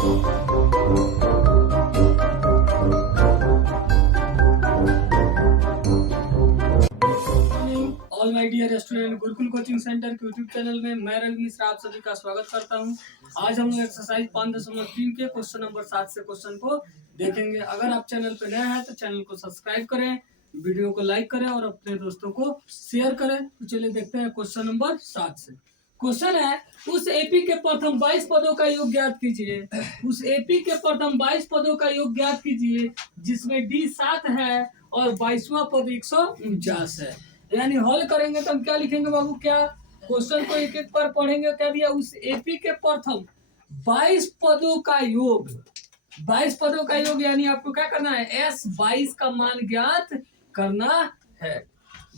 All my dear student, Gurukul coaching centre के YouTube channel में मैं रवि मिश्रा आप सभी का स्वागत करता हूं। आज हम एक्सरसाइज 5.3 के क्वेश्चन नंबर 7 से क्वेश्चन को देखेंगे। अगर आप चैनल पर नए हैं तो चैनल को सब्सक्राइब करें, वीडियो को लाइक करें और अपने दोस्तों को शेयर करें। तो चलिए देखते हैं क्वेश्चन नंबर 7 से। क्वेश्चन है, उस एपी के प्रथम 22 पदों का योग ज्ञात कीजिए। उस एपी के प्रथम 22 पदों का योग ज्ञात कीजिए जिसमें डी 7 है और 22वां पद 149 है। यानी हल करेंगे तो हम क्या लिखेंगे बाबू, क्या क्वेश्चन को एक एक बार पढ़ेंगे। क्या दिया, उस एपी के प्रथम 22 पदों का योग, 22 पदों का योग यानी आपको क्या करना है, एस 22 का मान ज्ञात करना है।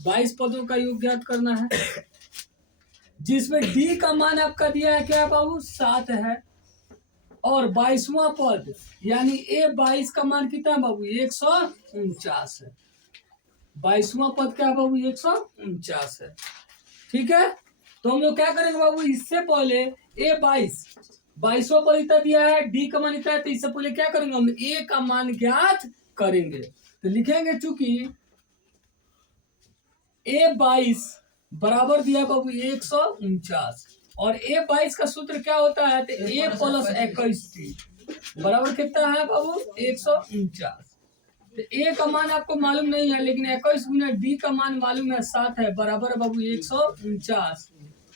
22 पदों का योग ज्ञात करना है जिसमें डी का मान आपका दिया है क्या बाबू, 7 है और 22वां पद यानी ए 22 का मान कितना है बाबू, 149 है। 22वां पद क्या है बाबू, 149 है। ठीक है, तो हम लोग क्या करेंगे बाबू, इससे पहले ए 22वां पद इतना दिया है, डी का मान इतना है, तो इससे पहले क्या करेंगे हम, ए का मान ज्ञात करेंगे। तो लिखेंगे चूंकि ए 22 बराबर दिया बाबू 149 और ए 22 का सूत्र क्या होता है, तो ए प्लस 21 बराबर कितना है बाबू, 149। तो ए का मान आपको मालूम नहीं है लेकिन 21 गुना डी का मान मालूम है 7 है, बराबर बाबू 149।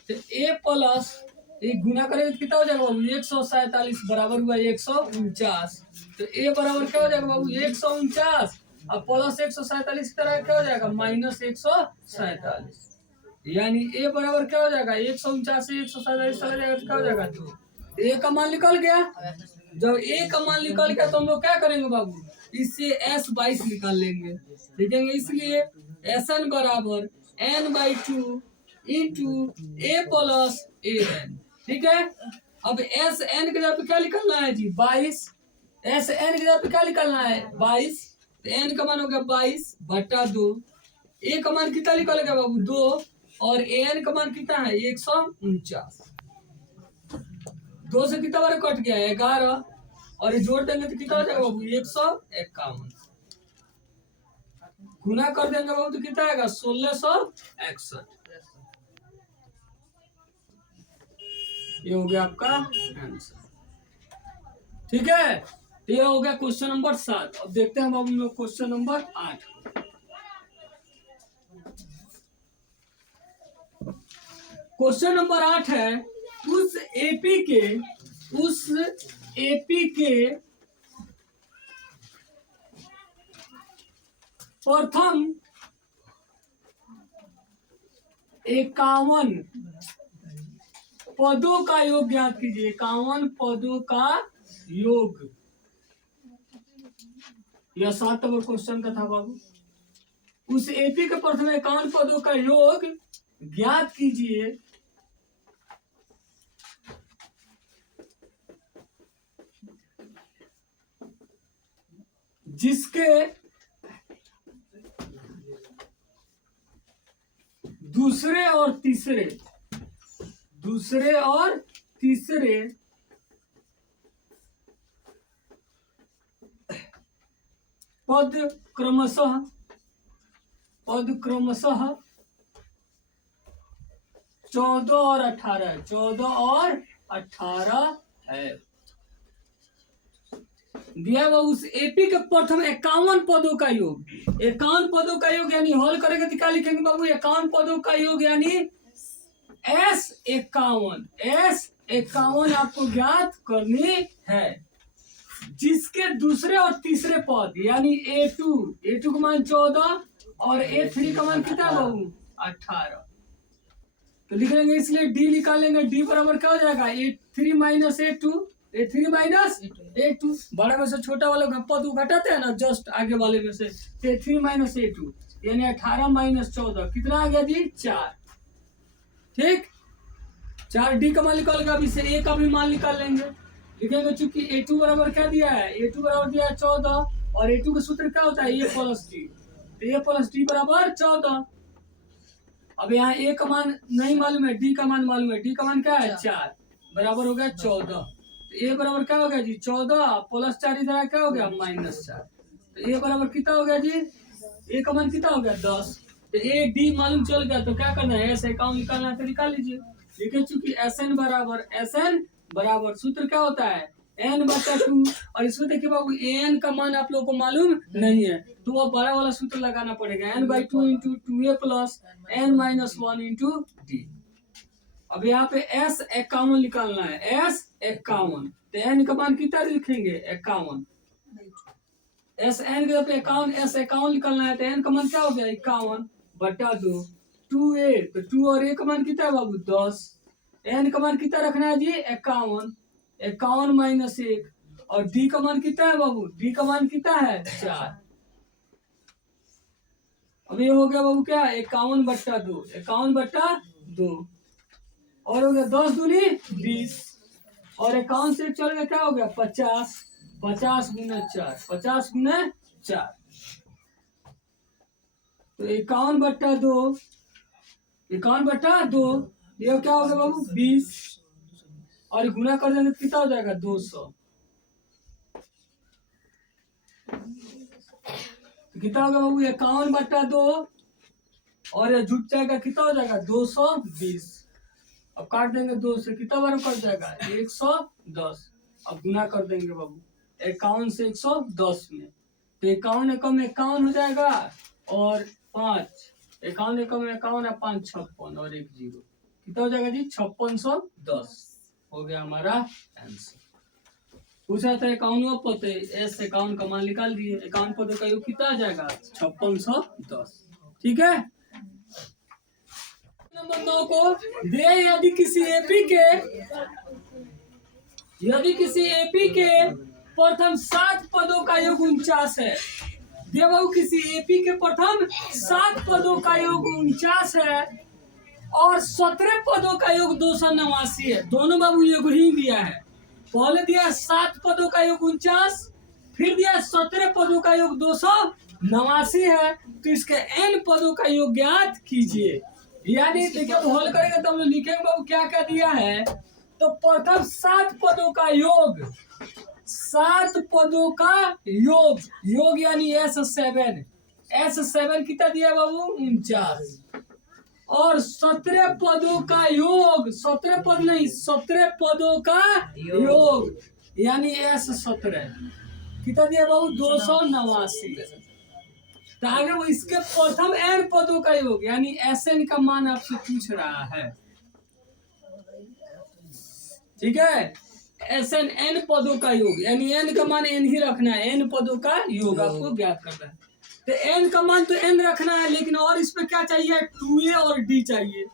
तो ए प्लस एक गुना करेंगे तो कितना हो जाएगा बाबू, 147 बराबर हुआ 149। तो ए बराबर क्या हो जाएगा बाबू, 149 और प्लस 147 की तरह क्या हो जाएगा, माइनस 147। यानी ए बराबर क्या हो जाएगा, 149 से 147 चला जाएगा तो क्या हो जाएगा, 2। ए का मान निकल गया। जब ए का मान निकल गया तो हम लोग क्या करेंगे बाबू, इससे एस 22 निकाल लेंगे। लिखेंगे इसलिए एस एन बराबर n/2 into A plus A N. ठीक है, अब एस एन के जगह पे क्या निकलना है जी, 22। एस एन के जगह पे क्या निकलना है, 22। तो एन का मान हो गया 22/2। ए का मान कितना निकल गया बाबू, 2 और ए एन का मान कितना है, 149। 2 से कितना बार कट गया, 11 और ये जोड़ देंगे तो कितना हो जाएगा बाबू, 151। गुना कर देंगे बाबू तो कितना आएगा, 1661। ये हो गया आपका आंसर। ठीक है, ये हो गया क्वेश्चन नंबर 7। अब देखते हैं बाबू हम लोग क्वेश्चन नंबर 8। क्वेश्चन नंबर 8 है, उस एपी के प्रथम 51 पदों का योग ज्ञात कीजिए। 51 पदों का योग, यह 7 नंबर क्वेश्चन का था बाबू। उस एपी के प्रथम 51 पदों का योग ज्ञात कीजिए जिसके दूसरे और तीसरे पद क्रमशः 14 और 18 है। 14 और 18 है दिया हुआ। उस एपी के प्रथम 51 पदों का योग, 51 पदों का योग यानी हल करेंगे तो क्या लिखेंगे बाबू, 51 पदों का योग यानी S51 आपको ज्ञात करनी है जिसके दूसरे और तीसरे पद यानी A2 का मान 14 और A3 का मान कितना बाबू, 18। तो लिख लेंगे, इसलिए डी निकालेंगे। डी बराबर क्या हो जाएगा, A3 माइनस A2 बड़ा में से छोटा वाले पद को घटाते हैं ना, जस्ट आगे वाले में से। A3 माइनस A2 यानी 18 माइनस 14 कितना आ गया जी, 4। ठीक, 4 डी का मान निकाल, अब इसे ए का भी मान निकाल लेंगे। लिखेंगे चूंकि A2 बराबर क्या दिया है, A2 बराबर दिया है 14 और A2 का सूत्र क्या होता है, ए प्लस डी। ए प्लस डी बराबर 14। अब यहाँ ए का मान नहीं मालूम है, डी का मान मालूम है। डी का मान क्या है, 4 बराबर हो गया 14। ए बराबर क्या हो गया जी 14 प्लस 4 इधर क्या हो गया -4। तो ए बराबर कितना हो गया जी, ए का मान कितना हो गया 10। तो ए डी मालूम चल गया तो क्या करना है, एस अकाउंट निकालना है तो निकाल लीजिए। देखिए चूंकि एस एन बराबर सूत्र क्या होता है n/2। और इसमें देखिए बाबू एन का मान आप लोगों को मालूम नहीं है तो वो बड़ा वाला सूत्र लगाना पड़ेगा n/2 into 2a plus n-1 into D. अब यहाँ पे S51 निकालना है, S51 तो n का मान कितना लिखेंगे 51, एस एन के जब 51 S51 निकालना है तो n का मान क्या हो गया 51/2 2a तो 2 और a का मान कितना है बाबू 10, n का मान कितना रखना है जी 51, 51 माइनस 1 और d का मान कितना है बाबू, d का मान कितना है 4। अब ये हो गया बाबू क्या 51/2, 51/2 और हो गया 10 दूनी 20 और 51 से चल गया क्या हो गया 50, 50 गुना 4, 50 गुना 4 तो 51/2, 51/2 ये क्या हो गया बाबू 20 और गुना कर देंगे कितना हो जाएगा 200। तो कितना होगा बाबू 51/2 और ये जुट जाएगा कितना हो जाएगा 220। अब काट देंगे 2 से कितना बार कट जाएगा 110। अब गुना कर देंगे बाबू 51 से 110 में तो 51 एकम 51 हो जाएगा और 5 51 एकम 51 है 5 56 और 1 0 कितना हो जाएगा जी 5610 हो गया हमारा आंसर। पूछा था 51 पद एस 51 का मान निकाल दिए, 51 पदों का योग कितना आ जाएगा 5610। ठीक है नंबर 9 को दे यदि किसी एपी के प्रथम 7 पदों का योग 49 है। दे बाबू किसी एपी के प्रथम 7 पदों का योग 49 है और 17 पदों का योग 289 है। दोनों बाबू योग ही दिया है, पहले दिया 7 पदों का योग 49 फिर दिया 17 पदों का योग 289 है तो इसके n पदों का योग ज्ञात कीजिए। यानी देखिए हल करेंगे तो हम लोग लिखेंगे बाबू क्या क्या दिया है तो प्रथम 7 पदों का योग, 7 पदों का योग यानी S7 कितना दिया बाबू 49 और 17 पदों का योग, 17 पद नहीं 17 पदों का योग यानी S17 कितना दिया बाबू 289। तो आगे वो इसके प्रथम n पदों का योग यानी Sn का मान आपसे पूछ रहा है। ठीक है Sn n पदों का योग यानी n का मान n ही रखना है, n पदों का योग आपको ज्ञात करना है। तो n का मान तो n रखना है लेकिन और इस पे क्या चाहिए 2a और d चाहिए।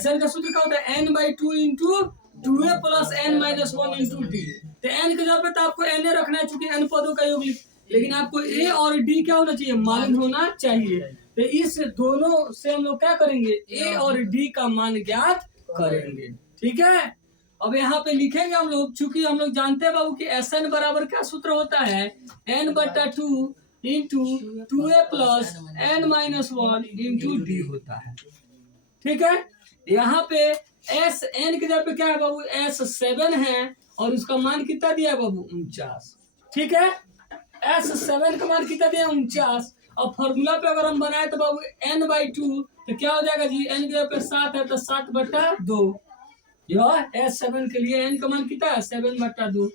Sn का सूत्र क्या होता है n/2 into 2a plus n-1 into d। तो n के जगह पे तो आपको n रखना है चूंकि n पदों का योग, लेकिन आपको a और d क्या होना चाहिए मालूम होना चाहिए। तो इस दोनों से हम लोग क्या करेंगे a और d का मान ज्ञात करेंगे। ठीक है अब यहाँ पे लिखेंगे हम लोग, चूंकि हम लोग जानते हैं बाबू कि Sn बराबर क्या सूत्र होता है n/2 into 2a plus n-1 into d होता है। ठीक है यहाँ पे Sn के जगह पे क्या है बाबू S7 है और उसका मान कितना दिया है बाबू 49। ठीक है S7 का मान कितना दिया 49। अब फॉर्मूला पे अगर हम बनाए तो बाबू n/2 तो क्या हो जाएगा जी n के जगह पे 7 है तो 7/2 यह S7 के लिए n का मान कितना है 7/2।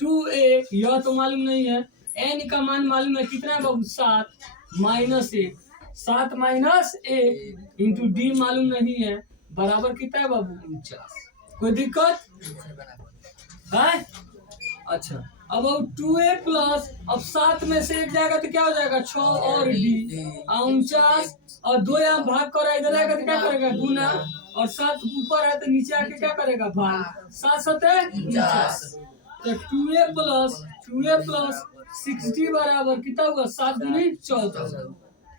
2a यह तो मालूम नहीं है, n का मान मालूम है कितना है बाबू 7 माइनस 1, 7 माइनस 1 इंटू d मालूम नहीं है बराबर कितना है बाबू 49। कोई दिक्कत है? अच्छा अब 2a प्लस अब 7 में से 1 जाएगा तो क्या हो जाएगा 6 और d 49 और 2 यहाँ भाग कर इधर आएगा तो क्या करेगा गुना और 7 ऊपर है तो नीचे आके क्या करेगा भाग 7 7 49। तो 2a प्लस 60 बराबर कितना होगा 7 दूनी 14।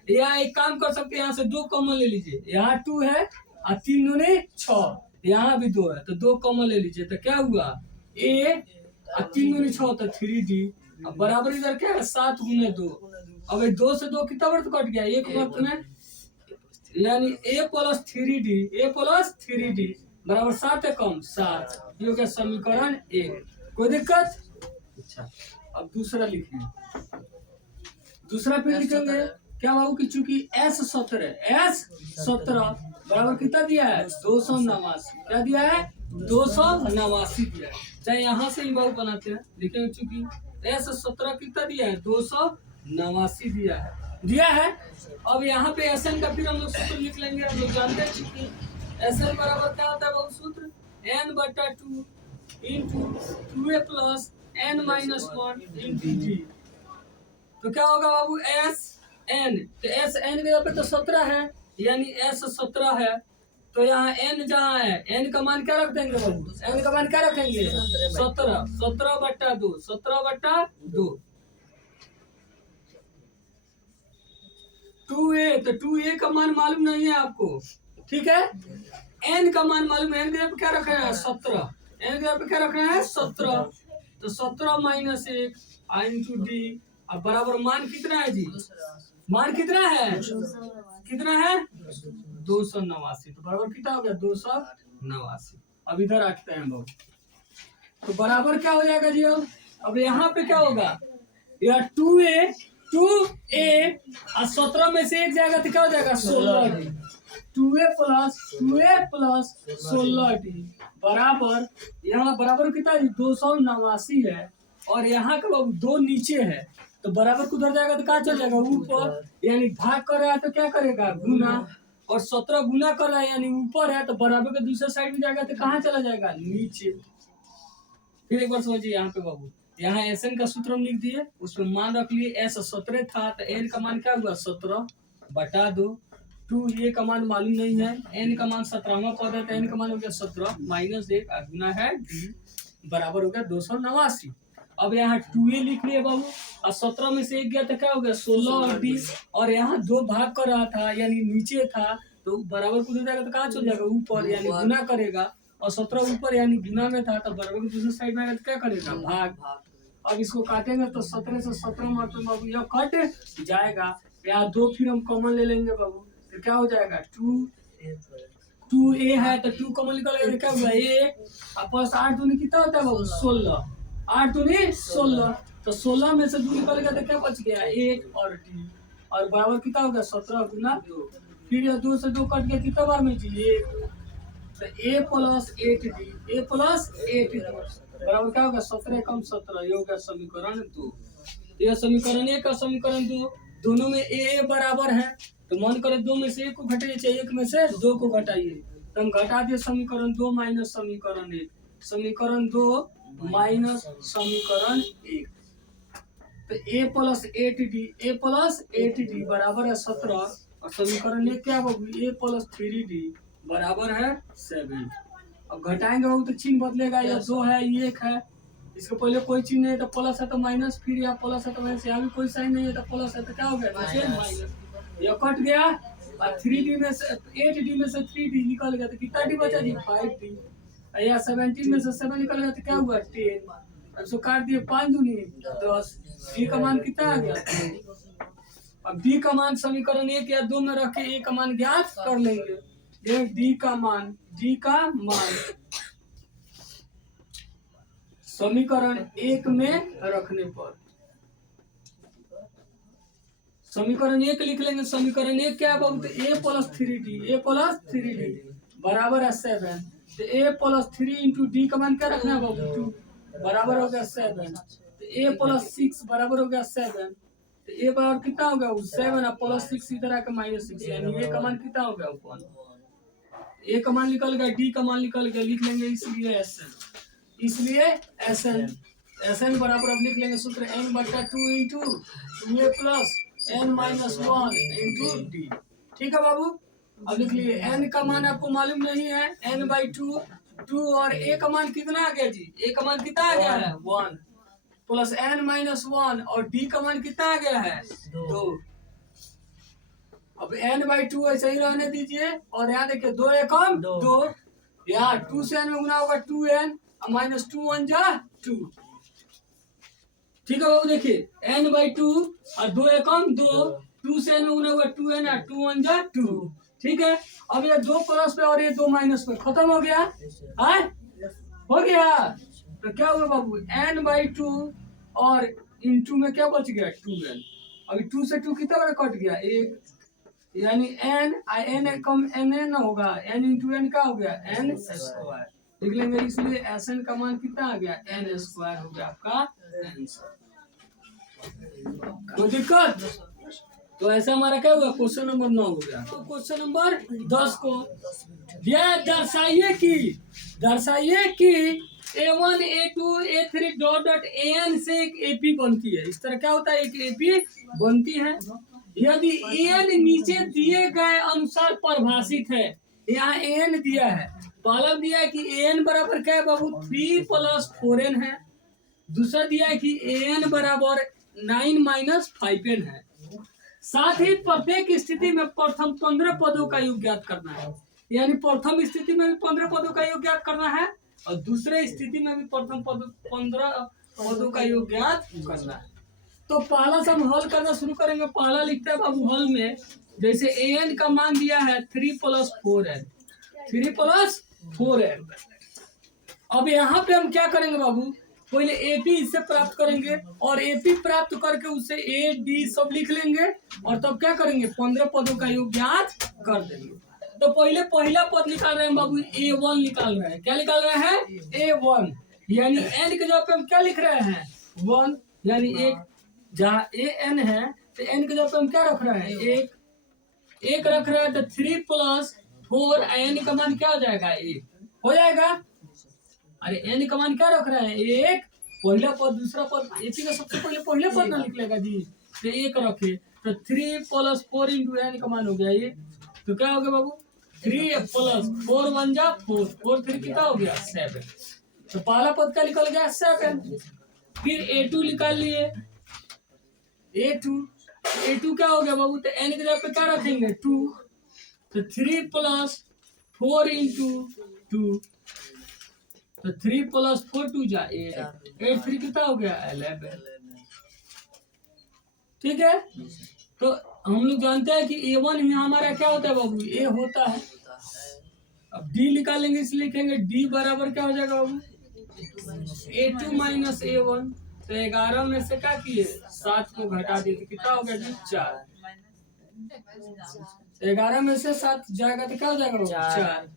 यहाँ एक काम कर सकते हैं यहाँ से 2 कॉमन ले लीजिए, यहाँ 2 है और 3 दूनी 6, यहाँ भी 2 है तो 2 कॉमन ले लीजिए तो क्या हुआ a और 3 दूनी 6 तो 3d। अब बराबर इधर क्या है 7 गुने 2। अब 2 से 2 कितना वर्त कट गया एक वर्त में यानी a प्लस 3d बराबर 7 है कम 7। ये हो गया समीकरण 1। कोई दिक्कत? अच्छा, अब दूसरा लिखेंगे। दूसरा फिर लिखेंगे क्या बाबू की चूंकि S17 बराबर कितना दिया है 289। क्या दिया है 289 दिया है। चाहे यहाँ से ही बाबू बनाते हैं, लिखेंगे चूंकि S17 कितना दिया है 289 दिया है। अब यहाँ पे SN का फिर हम लोग सूत्र लिख लेंगे। हम लोग जानते हैं चूंकि SN बराबर क्या होता है बाबू सूत्र N/2 into 2A plus N minus 1 into D। तो क्या होगा बाबू SN, तो SN के यहाँ पे तो 17 है, यानी S17 है। तो यहाँ N जहाँ है N का मान क्या रख देंगे बाबू? N का मान क्या रखेंगे 17, 17/2 17/2। 2A, तो 2A का मान मालूम नहीं है आपको, ठीक है। N का मान मालूम है, N के यहाँ पे क्या रखना है 17, N के यहाँ पे क्या रखना है 17। तो 17 माइनस 1 इंटू D। अब बराबर मान कितना है जी? मान कितना है 289। तो बराबर कितना हो गया 289। अब इधर रखते हैं बाबू, तो बराबर क्या हो जाएगा जी? अब यहाँ पे क्या होगा, यह 2A और 17 में से एक जाएगा तो क्या हो जाएगा 16D। 2A प्लस 16D बराबर, यहाँ बराबर कितना है 289 है, और यहाँ का बाबू 2 नीचे है, तो बराबर को उधर जाएगा तो कहाँ चल जाएगा ऊपर, यानी भाग कर रहा है तो क्या करेगा गुना, और 17 गुना कर रहा है यानी ऊपर है, तो बराबर के दूसरे साइड में जाएगा तो कहाँ चला जाएगा नीचे। फिर एक बार समझिए यहाँ पे बाबू, यहाँ SN का सूत्र हम लिख दिए, उसमें मान रख लिए S17 था, तो N का मान क्या हुआ 17/2। 2A का मान मालूम नहीं है, N का मान 17वां पद है, तो N का मान हो गया 17 माइनस 1 गुना है D बराबर हो गया 289। अब यहाँ 2A लिख लिए बाबू, और 17 में से एक गया तो क्या हो गया 16 और 20, और यहाँ 2 भाग कर रहा था यानी नीचे था, तो बराबर को जाएगा तो कहाँ चल जाएगा ऊपर, यानी गुना करेगा, और 17 ऊपर यानी गुना में था, तो बराबर को दूसरे साइड में आएगा तो क्या करेगा भाग। अब इसको काटेंगे तो 17 से 17 मारते बाबू यह कट जाएगा। यहाँ 2 फिर हम कॉमन ले लेंगे बाबू, तो क्या हो जाएगा 2A है तो 2 कॉमन निकल गया, क्या हुआ A, और प्लस 8 दूनी कितना होता है बाबू 16, 8 दूनी 16, तो 16 में से 2 निकल गया तो क्या बच गया 1 और D, और बराबर कितना हो गया 17 गुना 2। फिर यह 2 से 2 कट गया कितना बार में जी 1, तो A प्लस 8D बराबर क्या होगा 17 कम 17, ये हो गया समीकरण 2। यह समीकरण 1 और समीकरण 2 दोनों में A बराबर है, तो मन करे 2 में से 1 को घटाइए, चाहे 1 में से 2 को घटाइए, तो हम घटा दिए समीकरण 2 माइनस समीकरण 1, समीकरण 2 माइनस समीकरण 1। तो A प्लस 8D बराबर है 17, और समीकरण 1 क्या बाबू A प्लस 3D बराबर है 7। अब घटाएंगे बाबू तो चिन्ह बदलेगा, या 2 है ये 1 है, इसके पहले कोई चिन्ह नहीं है तो प्लस है तो माइनस, फिर यहाँ प्लस है तो माइनस, यहाँ भी कोई साइन नहीं है तो प्लस है तो क्या हो गया माइनस, यह कट गया, और 3D में से 8D में से 3D निकल गया तो कितना D बचा जी 5D, या 17 में से 7 निकल गया तो क्या हुआ 10, अब इसको काट दिए 5 दूनी 10, D का मान कितना आ गया। अब D का मान समीकरण 1 या 2 में रख के A का मान ज्ञात कर लेंगे। ये D का मान समीकरण 1 में रखने पर, समीकरण 1 लिख लेंगे। समीकरण 1 क्या है बाबू, तो A प्लस 3D बराबर है 7, तो A प्लस 3 इंटू D का मान क्या रखना है बाबू 2 बराबर हो गया 7, तो A प्लस 6 बराबर हो गया 7, तो A बराबर कितना हो गया 7 और प्लस 6 इधर आकर माइनस 6, यानी A का मान कितना हो गया 1, A का मान निकल गया, D का मान निकल गया, लिख लेंगे इसलिए SN बराबर अब लिख लेंगे सूत्र N/2 into 2A plus N minus 1 into D। ठीक है बाबू, अब लिख लिए N का मान आपको मालूम नहीं है, N/2 2, और A का मान कितना आ गया जी, A का मान कितना आ गया है 1 प्लस N माइनस 1, और D का मान कितना आ गया है 2। अब N/2 ऐसे ही रहने दीजिए, और यहाँ देखिए 2 एकम 2, यहाँ 2 से N में गुना होगा 2N माइनस 2 1 जा 2। ठीक है बाबू, देखिए N/2 और 2 एकम 2 से N में गुना होगा 2N और 2 1 जा 2। ठीक है, अब ये 2 प्लस पे और ये 2 माइनस पे खत्म हो गया है, हो गया, तो क्या हुआ बाबू n/2 और इंटू में क्या बच गया 2n। अभी 2 से 2 कितना बड़ा कट गया 1, यानी n कम n होगा, n इंटू n क्या हो गया n स्क्वायर लिख लेंगे। इसलिए Sn का मान कितना आ गया n स्क्वायर हो गया आपका आंसर। कोई दिक्कत? तो ऐसा हमारा क्या हुआ क्वेश्चन नंबर 9 हो गया। तो क्वेश्चन नंबर 10 को यह दर्शाइए कि A1 A2 A3 dot dot AN से एक AP बनती है। इस तरह क्या होता है एक AP बनती है यदि AN नीचे दिए गए अनुसार परिभाषित है। यहाँ AN दिया है, पहला दिया है कि AN बराबर क्या है बाबू 3 + 4n है। दूसरा दिया है कि AN बराबर 9 - 5n है। साथ ही प्रत्येक स्थिति में प्रथम 15 पदों का योग ज्ञात करना है। यानी प्रथम स्थिति में भी 15 पदों का योग ज्ञात करना है और दूसरे स्थिति में भी प्रथम 15 पदों का योग ज्ञात करना है। तो पहला से हम हल करना शुरू करेंगे। पहला लिखते हैं बाबू हल में, जैसे AN का मान दिया है 3 + 4n, 3 + 4n। अब यहाँ पे हम क्या करेंगे बाबू, पहले AP इससे प्राप्त करेंगे और AP प्राप्त करके उससे A D सब लिख लेंगे और तब क्या करेंगे 15 पदों का योग ज्ञात कर देंगे। तो पहले पहला पद निकाल रहे हैं बाबू A1 निकाल रहे हैं। क्या निकाल रहे हैं A1, यानी n के जगह पे हम क्या लिख रहे हैं 1, यानी एक जहाँ AN है तो n के जगह पे हम क्या रख रहे हैं एक रख रहे हैं। तो 3 + 4 n का मान क्या हो जाएगा 1 हो जाएगा। अरे n का मान क्या रख रहे हैं एक, पहला पद दूसरा पद AP का सबसे पहले पहले पद ना लिख लेगा जी, तो एक रखे तो 3 + 4 × n का मान हो गया ये। तो क्या हो गया बाबू 3 + 4 1 जा 4 4 3 कितना हो गया 7। तो पहला पद का निकल गया 7। फिर A2 निकाल लिए, A2 क्या हो गया बाबू, तो n की जगह पे क्या रखेंगे 2, तो 3 + 4 × 2, तो 3 + 4 2 जा 8 8 3 कितना हो गया 11। ठीक है, तो हम लोग जानते हैं कि A1 ही हमारा क्या होता है बाबू A होता है। अब D निकालेंगे, इसलिए लिखेंगे D बराबर क्या हो जाएगा बाबू A2 - A1। तो 11 में से क्या किए 7 को घटा दिए तो कितना हो गया जी 4। 11 में से 7 जाएगा तो क्या हो जाएगा बाबू 4।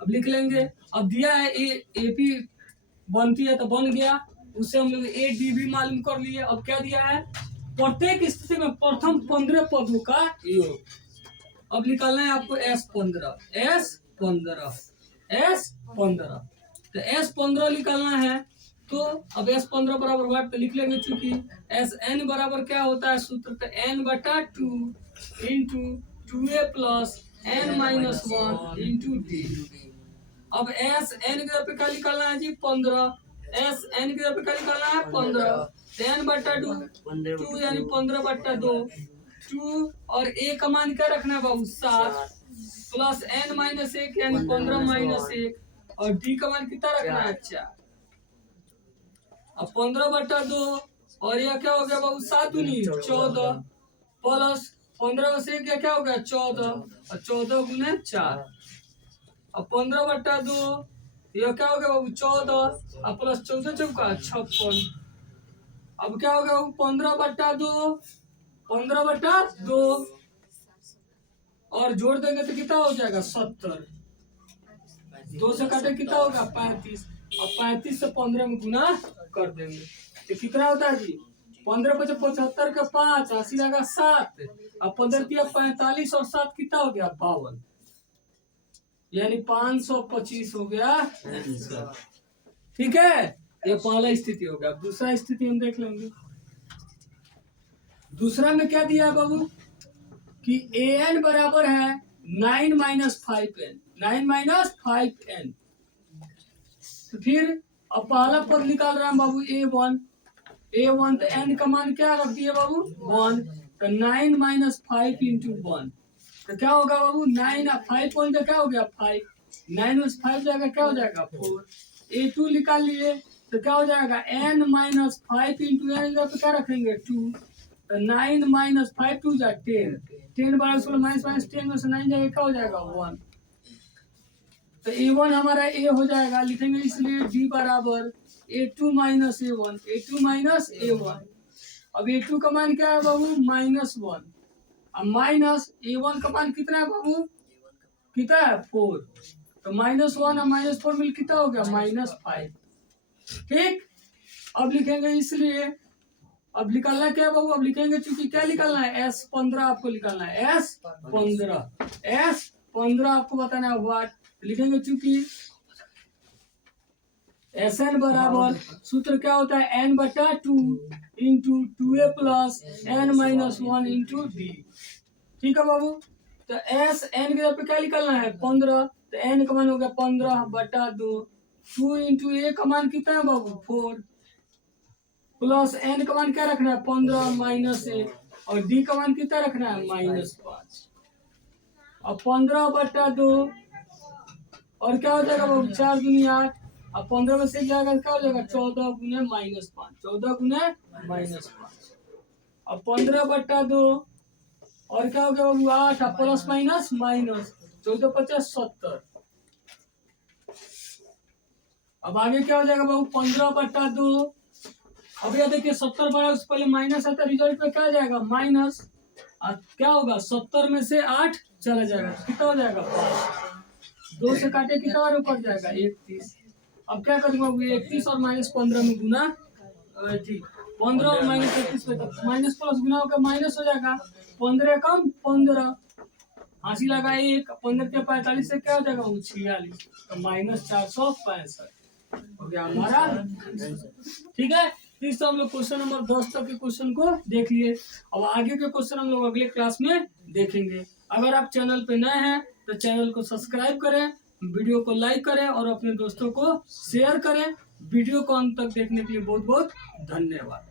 अब लिख लेंगे। अब दिया है AP बनती है तो बन गया, उससे हम लोग AD भी मालूम कर लिए। अब क्या दिया है प्रत्येक स्थिति में प्रथम 15 पदों का योग। अब निकालना है आपको S15 तो S15 निकालना है। तो अब S15 बराबर वर्ड पे लिख लेंगे, चूंकि SN बराबर क्या होता है सूत्र, तो n/2 × 2a + n - 1 × D। अब SN की जगह पे क्या निकालना है जी 15, SN की जगह पे क्या निकालना है 15, n/2 2 यानी 15/2 2 और A का मान क्या रखना है बाबू 7 + n - 1 यानी 15 - 1 और D का मान कितना रखना है 4। अब 15/2 और यह क्या हो गया बाबू 7 × 14 प्लस 15 में से क्या हो गया 14 और 14 × 4। अब 15/2 यह क्या हो गया बाबू 14 और प्लस 14 चौका 56। अब क्या हो गया बाबू 15/2 और जोड़ देंगे तो कितना हो जाएगा 70। 2 से काटे कितना होगा 35 और 35 से 15 में गुना कर देंगे तो कितना होता है जी 15 × 75 का 5 80 लगा 7 और 15 × 45 और 7 कितना हो गया 52, यानी 525 हो गया आंसर। ठीक है, ये पहला स्थिति हो गया। अब दूसरा स्थिति हम देख लेंगे। दूसरा में क्या दिया है बाबू कि AN बराबर है 9 - 5n 9 - 5n। तो फिर अब पहला पद निकाल रहे हैं बाबू A1 तो n का मान क्या रख दिए बाबू 1, तो 9 - 5 × 1 तो क्या होगा बाबू 9 और 5 पॉइंट क्या हो गया 5, 9 में 5 जाएगा क्या हो जाएगा 4। A2 निकाल लिए तो क्या हो जाएगा n - 5 × n पे क्या रखेंगे 2, तो 9 - 5 2 जा 10 10 12 16 -10 में से 9 जाएगा क्या हो जाएगा 1। तो A1 हमारा A हो जाएगा, लिखेंगे इसलिए D बराबर A2 minus A1, A2 minus A1। अब A2 का मान क्या है बाबू, -1। अब माइनस A1 का मान कितना है बाबू, कितना है 4। तो -1 और -4 मिल कितना हो गया, -5। ठीक, अब लिखेंगे इसलिए, अब निकालना क्या है बाबू, अब लिखेंगे चूंकि क्या निकालना है, S15 आपको निकालना है, S15 आपको बताना है वाट। लिखेंगे चूंकि Sn बराबर सूत्र क्या होता है, n/2 into 2a plus n-1 into d। ठीक है बाबू, तो S n की जगह पे क्या निकालना है, 15। तो n का मान हो गया 15/2। 2 इंटू a का मान कितना है बाबू, 4 प्लस n का मान क्या रखना है, 15 माइनस a, और d का मान कितना रखना है, -5। अब 15/2 और क्या हो जाएगा बाबू, 4 दूनी 8। अब 15 में से जाएगा क्या हो जाएगा, 14 गुने -5, 14 गुने -5। अब 15/2 और क्या हो गया बाबू, 8 प्लस माइनस माइनस, 14×5 = 70। अब आगे क्या हो जाएगा बाबू, 15/2। अब यह देखिए 70 बड़ा, उससे पहले माइनस आता, रिजल्ट में क्या आ जाएगा, माइनस। क्या होगा, 70 में से 8 चला जाएगा, कितना हो जाएगा, 5। 2 से काटे कितना बार ऊपर जाएगा, 31। अब क्या करूंगा, 31 और -15 में गुना, ठीक 15 और -31 में, तो माइनस प्लस गुना होकर माइनस हो जाएगा। 15 कम 15, हासिल लगा 1, 15 के 45 से क्या हो जाएगा, 46, तो -465 हो गया हमारा। ठीक है, इस हम लोग क्वेश्चन नंबर 10 तक के क्वेश्चन को देख लिए। अब आगे के क्वेश्चन हम लोग अगले क्लास में देखेंगे। अगर आप चैनल पे नए हैं तो चैनल को सब्सक्राइब करें, वीडियो को लाइक करें और अपने दोस्तों को शेयर करें। वीडियो को अंत तक देखने के लिए बहुत बहुत धन्यवाद।